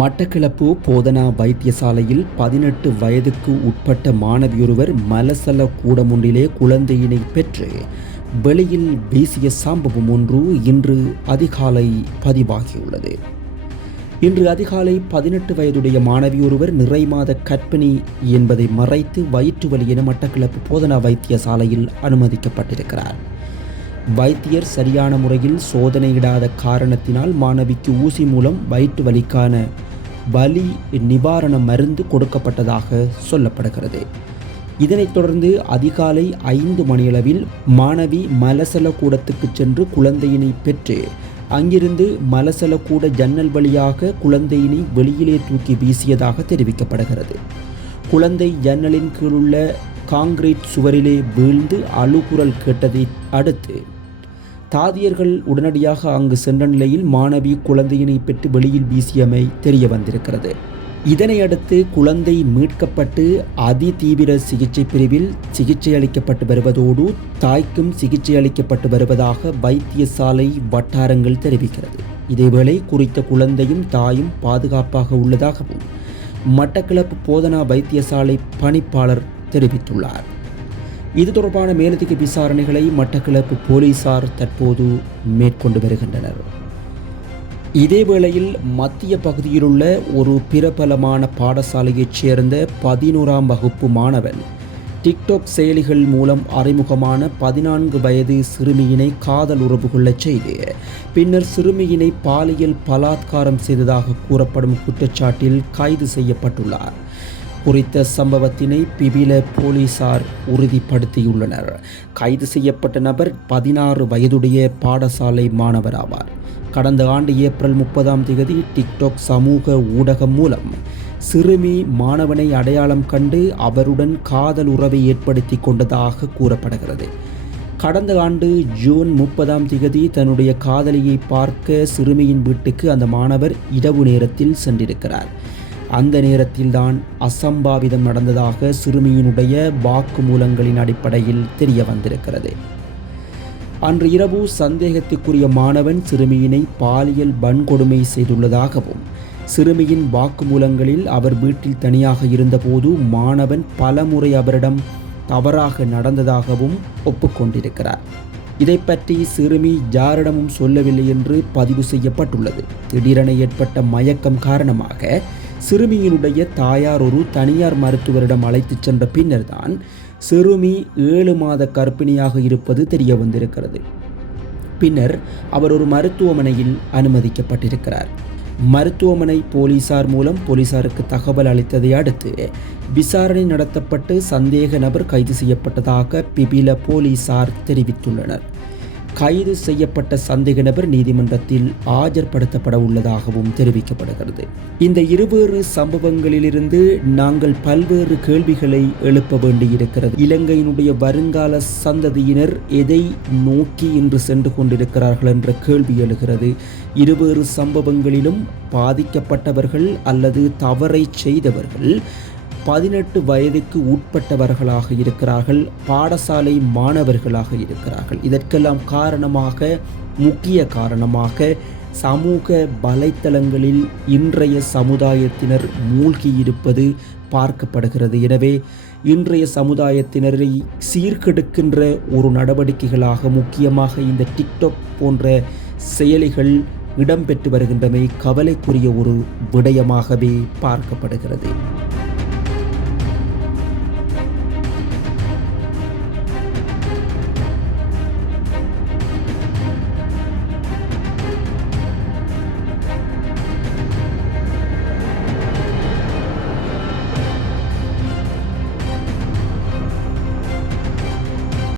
மட்டக்களப்பு போதனா வைத்தியசாலையில் பதினெட்டு வயதுக்கு உட்பட்ட மாணவியொருவர் மலசல கூடமொன்றிலே குழந்தையினை பெற்று வெளியில் வீசிய சம்பவம் ஒன்று இன்று அதிகாலை பதிவாகியுள்ளது. இன்று அதிகாலை பதினெட்டு வயதுடைய மாணவியொருவர் நிறைமாத கற்பிணி என்பதை மறைத்து வயிற்று வலி என மட்டக்களப்பு போதனா வைத்தியசாலையில் அனுமதிக்கப்பட்டிருக்கிறார். வைத்தியர் சரியான முறையில் சோதனையிடாத காரணத்தினால் மாணவிக்கு ஊசி மூலம் வயிற்று வலிக்கான வலி நிவாரண மருந்து கொடுக்கப்பட்டதாக சொல்லப்படுகிறது. இதனைத் தொடர்ந்து அதிகாலை ஐந்து மணியளவில் மாணவி மலசல கூடத்துக்கு சென்று குழந்தையினை பெற்று அங்கிருந்து மலசல கூட ஜன்னல் வழியாக குழந்தையினை வெளியிலே தூக்கி வீசியதாக தெரிவிக்கப்படுகிறது. குழந்தை ஜன்னலின் கீழுள்ள காங்கிரீட் சுவரிலே வீழ்ந்து அழுகுரல் கேட்டதை அடுத்து தாதியர்கள் உடனடியாக அங்கு சென்ற நிலையில் மாணவி குழந்தையினை பெற்று வெளியில் வீசியமை தெரிய வந்திருக்கிறது இதனை அடுத்து குழந்தை மீட்கப்பட்டு அதிதீவிர சிகிச்சை பிரிவில் சிகிச்சை அளிக்கப்பட்டு வருவதோடு தாய்க்கும் சிகிச்சை அளிக்கப்பட்டு வருவதாக வைத்தியசாலை வட்டாரங்கள் தெரிவிக்கிறது. இதேவேளை குறித்த குழந்தையும் தாயும் பாதுகாப்பாக உள்ளதாகவும் மட்டக்களப்பு போதனா வைத்தியசாலை பணிப்பாளர் தெரிவித்துள்ளார். இது தொடர்பான மேலதிக விசாரணைகளை மட்டக்களப்பு போலீசார் தற்போது மேற்கொண்டு வருகின்றனர். இதேவேளையில் மத்திய பகுதியிலுள்ள ஒரு பிரபலமான பாடசாலையைச் சேர்ந்த பதினோராம் வகுப்பு மாணவன் டிக்டாக் செயலிகள் மூலம் அறிமுகமான பதினான்கு வயது சிறுமியினை காதல் உறவு கொள்ளச் செய்து பின்னர் சிறுமியினை பாலியல் பலாத்காரம் செய்ததாக கூறப்படும் குற்றச்சாட்டில் கைது செய்யப்பட்டுள்ளார். குறித்த சம்பவத்தினை பிபில போலீசார் உறுதிப்படுத்தியுள்ளனர். கைது செய்யப்பட்ட நபர் பதினாறு வயதுடைய பாடசாலை மாணவர் ஆவார். கடந்த ஆண்டு ஏப்ரல் முப்பதாம் தேதி டிக்டாக் சமூக ஊடகம் மூலம் சிறுமி மாணவனை அடையாளம் கண்டு அவருடன் காதல் உறவை ஏற்படுத்தி கொண்டதாக கூறப்படுகிறது. கடந்த ஆண்டு ஜூன் முப்பதாம் திகதி தன்னுடைய காதலியை பார்க்க சிறுமியின் வீட்டுக்கு அந்த மாணவர் இரவு நேரத்தில் சென்றிருக்கிறார். அந்த நேரத்தில்தான் அசம்பாவிதம் நடந்ததாக சிறுமியினுடைய வாக்குமூலங்களின் அடிப்படையில் தெரிய வந்திருக்கிறது. அன்று இரவு சந்தேகத்துக்குரிய மாணவன் சிறுமியினை பாலியல் வன்கொடுமை செய்துள்ளதாகவும் சிறுமியின் வாக்குமூலங்களில் அவர் வீட்டில் தனியாக இருந்தபோது மாணவன் பலமுறை அவரிடம் தவறாக நடந்ததாகவும் ஒப்புக்கொண்டிருக்கிறார். இதை பற்றி சிறுமி யாரிடமும் சொல்லவில்லை என்று பதிவு செய்யப்பட்டுள்ளது. திடீரென ஏற்பட்ட மயக்கம் காரணமாக சிறுமியினுடைய தாயார் ஒரு தனியார் மருத்துவரிடம் அழைத்துச் சென்ற பின்னர்தான் சிறுமி ஏழு மாத கர்ப்பிணியாக இருப்பது தெரிய வந்திருக்கிறது. பின்னர் அவர் ஒரு மருத்துவமனையில் அனுமதிக்கப்பட்டிருக்கிறார். மருத்துவமனை போலீசார் மூலம் போலீசாருக்கு தகவல் அளித்ததை அடுத்து விசாரணை நடத்தப்பட்டு சந்தேக நபர் கைது செய்யப்பட்டதாக பிபில போலீசார் தெரிவித்துள்ளனர். கைது செய்யப்பட்ட சந்தேக நபர் நீதிமன்றத்தில் ஆஜர்படுத்தப்பட உள்ளதாகவும் தெரிவிக்கப்படுகிறது. இந்த இருவேறு சம்பவங்களிலிருந்து நாங்கள் பல்வேறு கேள்விகளை எழுப்ப வேண்டியிருக்கிறது. இலங்கையினுடைய வருங்கால சந்ததியினர் எதை நோக்கி இன்று சென்று கொண்டிருக்கிறார்கள் என்ற கேள்வி எழுகிறது. இருவேறு சம்பவங்களிலும் பாதிக்கப்பட்டவர்கள் அல்லது தவறை செய்தவர்கள் பதினெட்டு வயதுக்கு உட்பட்டவர்களாக இருக்கிறார்கள் பாடசாலை மாணவர்களாக இருக்கிறார்கள். இதற்கெல்லாம் காரணமாக முக்கிய காரணமாக சமூக வலைத்தளங்களில் இன்றைய சமுதாயத்தினர் மூழ்கியிருப்பது பார்க்கப்படுகிறது. எனவே இன்றைய சமுதாயத்தினரை சீர்கெடுக்கின்ற ஒரு நடவடிக்கைகளாக முக்கியமாக இந்த டிக்டாக் போன்ற செயலிகள் இடம்பெற்று வருகின்றமை கவலைக்குரிய ஒரு விடயமாகவே பார்க்கப்படுகிறது.